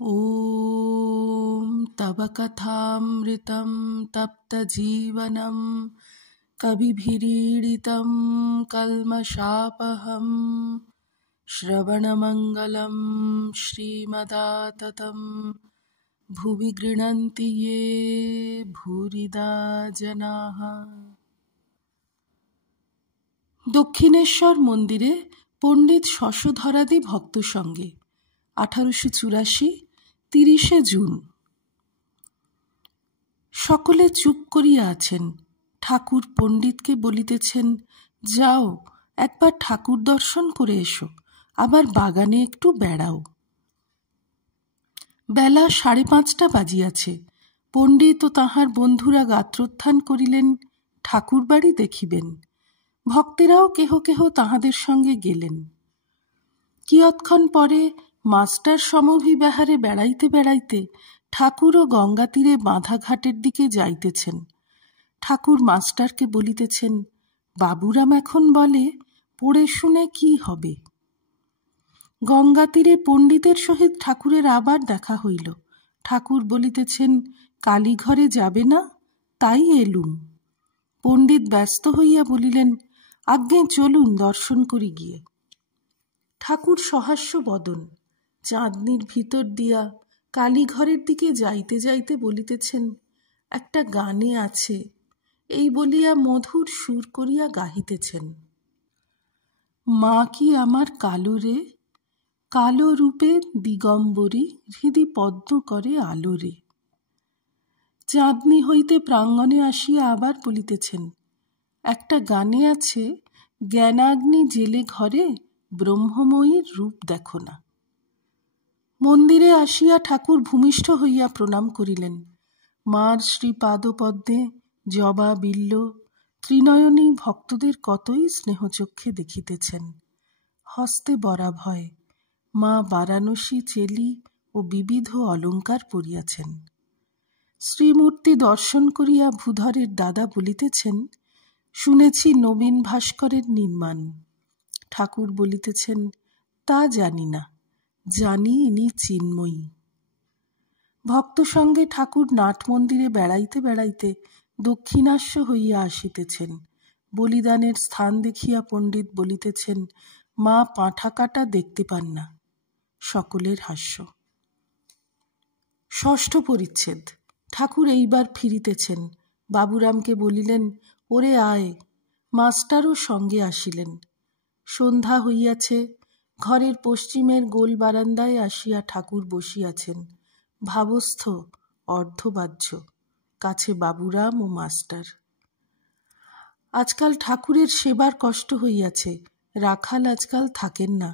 ॐ तव कथामृतं तप्तजीवनं कविभिरीडितं कल्मषापहं श्रवणमङ्गलं श्रीमदाततं भुवि गृह्णन्ति ये भूरिदा जनाः। দক্ষিণেশ্বর মন্দিরে পণ্ডিত শশধরাদি ভক্ত সঙ্গে 1884 30 জুন। সকলে চুপ করিয়া আছেন। ঠাকুর পণ্ডিতকে বলিতেছেন, যাও একবার ঠাকুর দর্শন করে এসো, আবার বাগানে একটু বেড়াও। বেলা 5:30 বাজিয়াছে। পণ্ডিত ও তাহার বন্ধুরা গাত্রোত্থান করিলেন, ঠাকুর বাড়ি দেখিবেন। ভক্তেরাও কেহ কেহ তাহাদের সঙ্গে গেলেন। কিয়ৎক্ষণ পরে মাস্টার সমভিব্যাহারে বেড়াইতে বেড়াইতে ঠাকুরও গঙ্গা তীরে বাঁধা ঘাটের দিকে যাইতেছেন। ঠাকুর মাস্টারকে বলিতেছেন, বাবুরাম এখন বলে, পড়ে শুনে কি হবে। গঙ্গা তীরে পণ্ডিতের সহিত ঠাকুরের আবার দেখা হইল। ঠাকুর বলিতেছেন, কালীঘরে যাবে না? তাই এলুম। পণ্ডিত ব্যস্ত হইয়া বলিলেন, আজ্ঞে চলুন, দর্শন করি গিয়ে। ঠাকুর সহাস্য বদন, চাঁদনির ভিতর দিয়া কালীঘরের দিকে যাইতে যাইতে বলিতেছেন, একটা গানে আছে, এই বলিয়া মধুর সুর করিয়া গাহিতেছেন। মা কি আমার কালো রে, কালো রূপে দিগম্বরী, হৃদি পদ্ম করে আলো রে। চাঁদনি হইতে প্রাঙ্গণে আসিয়া আবার বলিতেছেন, একটা গানে আছে, জ্ঞানাগ্নি জেলে ঘরে ব্রহ্মময়ীর রূপ দেখো না। মন্দিরে আসিয়া ঠাকুর ভূমিষ্ঠ হইয়া প্রণাম করিলেন। মার শ্রীপাদপদ্মে জবা বিল্ল ত্রিনয়নী ভক্তদের কতই স্নেহচক্ষে দেখিতেছেন। হস্তে বরাভয়, মা বারাণসী চেলি ও বিবিধ অলঙ্কার পরিয়াছেন। শ্রীমূর্তি দর্শন করিয়া ভূধরের দাদা বলিতেছেন, শুনেছি নবীন ভাস্করের নির্মাণ। ঠাকুর বলিতেছেন, তা জানি না, জানি ইনি চিন্ময়ী। ভক্ত সঙ্গে ঠাকুর নাট মন্দিরে বেড়াইতে বেড়াইতে দক্ষিণাস্য হইয়া আসিতেছেন। বলিদানের স্থান দেখিয়া পণ্ডিত বলিতেছেন, মা পাঁঠা কাটা দেখতে পান না। সকলের হাস্য। ষষ্ঠ পরিচ্ছেদ। ঠাকুর এইবার ফিরিতেছেন। বাবুরামকে বলিলেন, ওরে আয়। মাস্টারও সঙ্গে আসিলেন। সন্ধ্যা হইয়াছে। ঘরের পশ্চিমের গোল বারান্দায় আসিয়া ঠাকুর বসিয়াছেন, ভাবস্থ, অর্ধবাহ্য। কাছে বাবুরাম ও মাস্টার। আজকাল ঠাকুরের সেবার কষ্ট হইয়াছে। রাখাল আজকাল থাকেন না।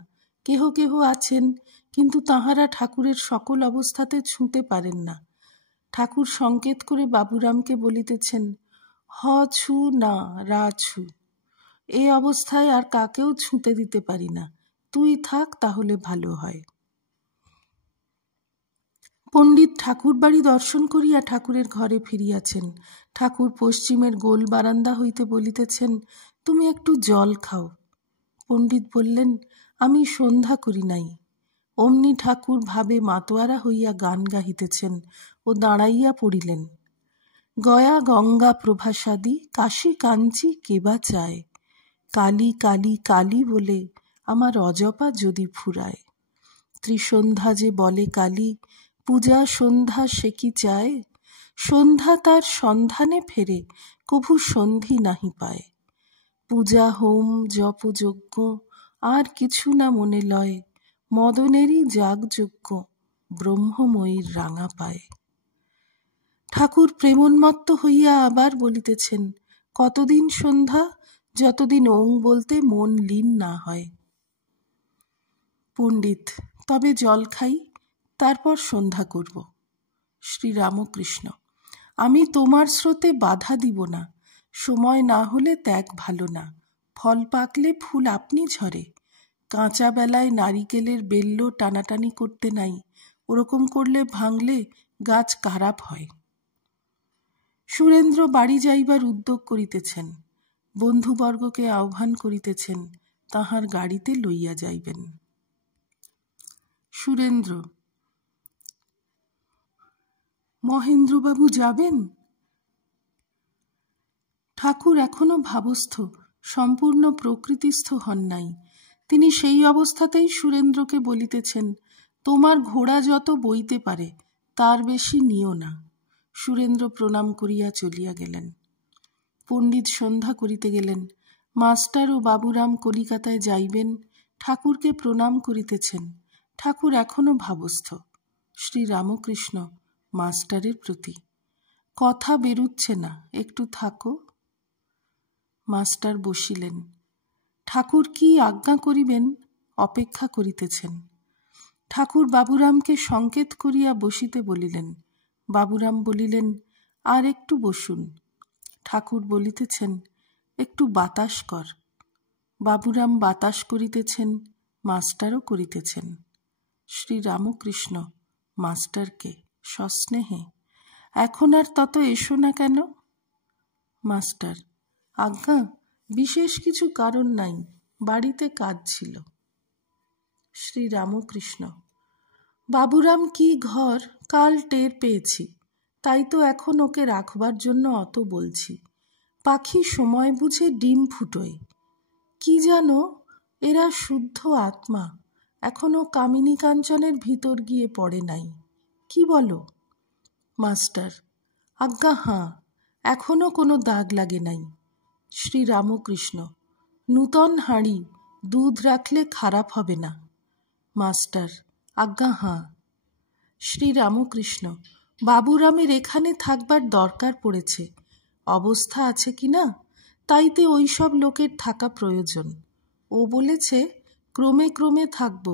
কেহ কেহ আছেন, কিন্তু তাহারা ঠাকুরের সকল অবস্থাতে ছুঁতে পারেন না। ঠাকুর সংকেত করে বাবুরামকে বলিতেছেন, হ ছু না রা ছু। এই অবস্থায় আর কাকেও ছুঁতে দিতে পারি না, তুই থাক, তাহলে ভালো হয়। পণ্ডিত ঠাকুর বাড়ি দর্শন করিয়া ঠাকুরের ঘরে ফিরিয়াছেন। ঠাকুর পশ্চিমের গোল বারান্দা হইতে বলিতেছেন, তুমি একটু জল খাও। পণ্ডিত বললেন, আমি সন্ধ্যা করি নাই। অমনি ঠাকুর ভাবে মাতোয়ারা হইয়া গান গাহিতেছেন ও দাঁড়াইয়া পড়িলেন। গয়া গঙ্গা প্রভাসাদি, কাশী কাঞ্চি কেবা চায়, কালী কালী কালী বলে আমার অজপা যদি ফুরায়। ত্রিসন্ধ্যা যে বলে কালী, পূজা সন্ধ্যা সে কি চায়, সন্ধ্যা তার সন্ধানে ফেরে, কভু সন্ধি নাহি পায়। পূজা হোম জপ যজ্ঞ আর কিছু না মনে লয়, মদনেরই যাগযজ্ঞ ব্রহ্মময়ীর রাঙা পায়। ঠাকুর প্রেমোন্মত্ত হইয়া আবার বলিতেছেন, কতদিন সন্ধ্যা, যতদিন ওং বলতে মন লীন না হয়। পণ্ডিত, তবে জল খাই, তারপর সন্ধ্যা করব। শ্রীরামকৃষ্ণ, আমি তোমার স্রোতে বাধা দিব না। সময় না হলে ত্যাগ ভালো না। ফল পাকলে ফুল আপনি ঝরে। কাঁচা বেলায় নারিকেলের বেল্ল টানাটানি করতে নাই, ওরকম করলে ভাঙলে গাছ খারাপ হয়। সুরেন্দ্র বাড়ি যাইবার উদ্যোগ করিতেছেন। বন্ধুবর্গকে আহ্বান করিতেছেন, তাহার গাড়িতে লইয়া যাইবেন। সুরেন্দ্র, মহেন্দ্রবাবু যাবেন? ঠাকুর এখনো ভাবস্থ, সম্পূর্ণ প্রকৃতিস্থ হন নাই। তিনি সেই অবস্থাতেই সুরেন্দ্রকে বলিতেছেন, তোমার ঘোড়া যত বইতে পারে তার বেশি নিও না। সুরেন্দ্র প্রণাম করিয়া চলিয়া গেলেন। পণ্ডিত সন্ধ্যা করিতে গেলেন। মাস্টার ও বাবুরাম কলিকাতায় যাইবেন, ঠাকুরকে প্রণাম করিতেছেন। ঠাকুর এখনো ভাবস্থ। শ্রীরামকৃষ্ণ মাস্টারের প্রতি, কথা বেরুচ্ছে না, একটু থাকো। মাস্টার বসিলেন। ঠাকুর কি আজ্ঞা করিবেন অপেক্ষা করিতেছেন। ঠাকুর বাবুরামকে সংকেত করিয়া বসিতে বলিলেন। বাবুরাম বলিলেন, আর একটু বসুন। ঠাকুর বলিতেছেন, একটু বাতাস কর। বাবুরাম বাতাস করিতেছেন, মাস্টারও করিতেছেন। শ্রীরামকৃষ্ণ মাস্টারকে সস্নেহে, এখন আর তত এসো না কেন? মাস্টার, আজ্ঞা, বিশেষ কিছু কারণ নাই, বাড়িতে কাজ ছিল। শ্রীরামকৃষ্ণ, বাবুরাম কি ঘর কাল টের পেয়েছি, তাই তো এখন ওকে রাখবার জন্য অত বলছি। পাখি সময় বুঝে ডিম ফুটোয়। কি জানো, এরা শুদ্ধ আত্মা, এখনো কামিনী কাঞ্চনের ভিতর গিয়ে পড়ে নাই। কি বলো? মাস্টার, আজ্ঞা হাঁ, এখনো কোনো দাগ লাগে নাই। শ্রীরামকৃষ্ণ, নূতন হাঁড়ি, দুধ রাখলে খারাপ হবে না। মাস্টার, আজ্ঞা হাঁ। শ্রীরামকৃষ্ণ, বাবুরামের এখানে থাকবার দরকার পড়েছে, অবস্থা আছে কি না, তাইতে ওই সব লোকের থাকা প্রয়োজন। ও বলেছে ক্রমে ক্রমে থাকব,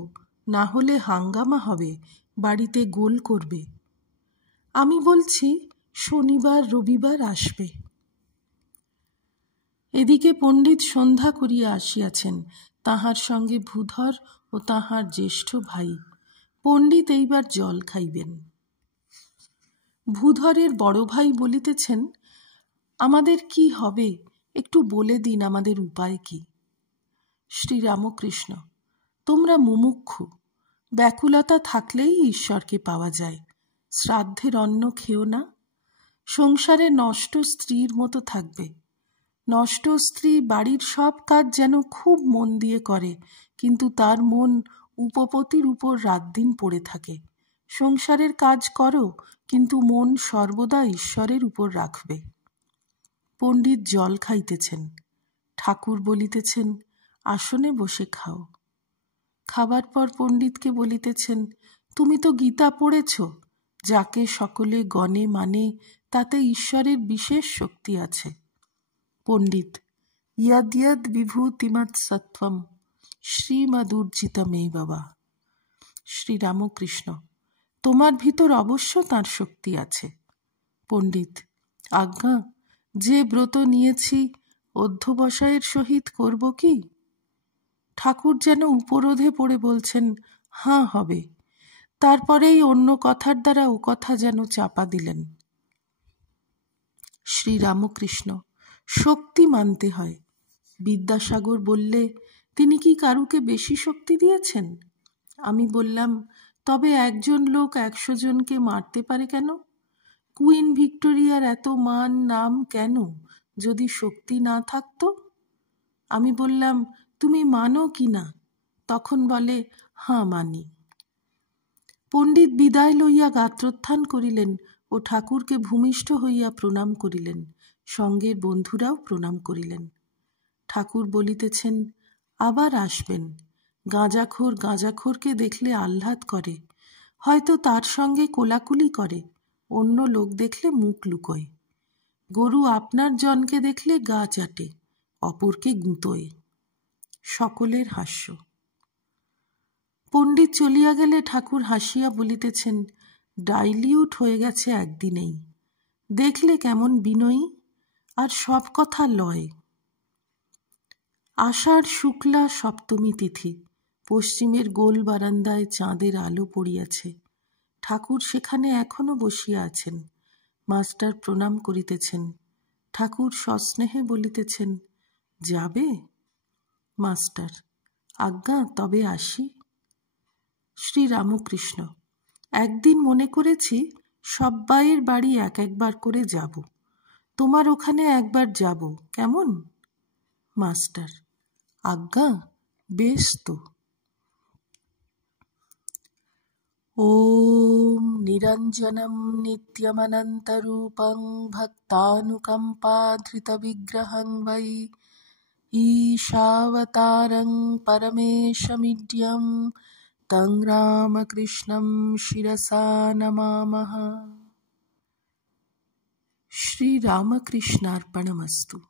না হলে হাঙ্গামা হবে, বাড়িতে গোল করবে। আমি বলছি শনিবার রবিবার আসবে। এদিকে পণ্ডিত সন্ধ্যা করিয়া আসিয়াছেন, তাহার সঙ্গে ভূধর ও তাহার জ্যেষ্ঠ ভাই। পণ্ডিত এইবার জল খাইবেন। ভূধরের বড় ভাই বলিতেছেন, আমাদের কি হবে, একটু বলে দিন আমাদের উপায় কি। শ্রীরামকৃষ্ণ, তোমরা মুমুক্ষু, ব্যাকুলতা থাকলেই ঈশ্বরকে পাওয়া যায়। শ্রাদ্ধের অন্ন খেও না। সংসারে নষ্ট স্ত্রীর মতো থাকবে। নষ্ট স্ত্রী বাড়ির সব কাজ যেন খুব মন দিয়ে করে, কিন্তু তার মন উপপতির উপর রাত দিন পড়ে থাকে। সংসারের কাজ করো, কিন্তু মন সর্বদা ঈশ্বরের উপর রাখবে। পণ্ডিত জল খাইতেছেন। ঠাকুর বলিতেছেন, আসনে বসে খাও। খাবার পর পণ্ডিতকে বলিতেছেন, তুমি তো গীতা পড়েছ, যাকে সকলে গণে মানে তাতে ঈশ্বরের বিশেষ শক্তি আছে। পণ্ডিত, ইয়াদ ইয়াদ বিভূতিমৎ সত্ত্বম শ্রীমদূর্জিতমেই বাবা। শ্রীরামকৃষ্ণ, তোমার ভিতর অবশ্য তাঁর শক্তি আছে। পণ্ডিত, আজ্ঞা, যে ব্রত নিয়েছি অধ্যবসায়ের সহিত করব কি? ঠাকুর যেন উপরোধে পড়ে বলছেন, হাঁ হবে। তারপরেই অন্য কথার দ্বারা ও কথা যেন চাপা দিলেন। শ্রীরামকৃষ্ণ, শক্তি মানতে হয়। বিদ্যাসাগর বললে, তিনি কি কারুকে বেশি শক্তি দিয়েছেন? আমি বললাম, তবে একজন লোক 100 জনকে মারতে পারে কেন? কুইন ভিক্টোরিয়ার এত মান নাম কেন, যদি শক্তি না থাকতো? আমি বললাম, তুমি মানো কি না? তখন বলে, হাঁ মানি। পণ্ডিত বিদায় লইয়া গাত্রোত্থান করিলেন ও ঠাকুরকে ভূমিষ্ঠ হইয়া প্রণাম করিলেন। সঙ্গের বন্ধুরাও প্রণাম করিলেন। ঠাকুর বলিতেছেন, আবার আসবেন। গাঁজাখোর গাঁজাখোরকে দেখলে আহ্লাদ করে, হয়তো তার সঙ্গে কোলাকুলি করে, অন্য লোক দেখলে মুখ লুকোয়। গরু আপনার জনকে দেখলে গা চাটে, অপরকে গুঁতোয়। সকলের হাস্য। পণ্ডিত চলিয়া গেলে ঠাকুর হাসিয়া বলিতেছেন, ডাইলিউট হয়ে গেছে একদিনেই। দেখলে কেমন বিনয়ী, আর সব কথা লয়। আষাঢ় শুক্লা সপ্তমী তিথি। পশ্চিমের গোল বারান্দায় চাঁদের আলো পড়িয়াছে। ঠাকুর সেখানে এখনো বসিয়া আছেন। মাস্টার প্রণাম করিতেছেন। ঠাকুর সস্নেহে বলিতেছেন, যাবে? মাস্টার, আজ্ঞা, তবে আসি। শ্রীরামকৃষ্ণ, একদিন মনে করেছি সব্বাইয়ের বাড়ি এক একবার করে যাব। তোমার ওখানে একবার যাব, কেমন? মাস্টার: আজ্ঞা, বেশ তো। ওম নিরঞ্জনম নিত্যমনন্তরূপং ভক্তানুকম্পাধৃতবিগ্রহং বৈ ঈশাবতারং পরমেশমিড্যম তং রামকৃষ্ণং শিরসা নমামঃ। শ্রীরামকৃষ্ণার্পণমস্তু।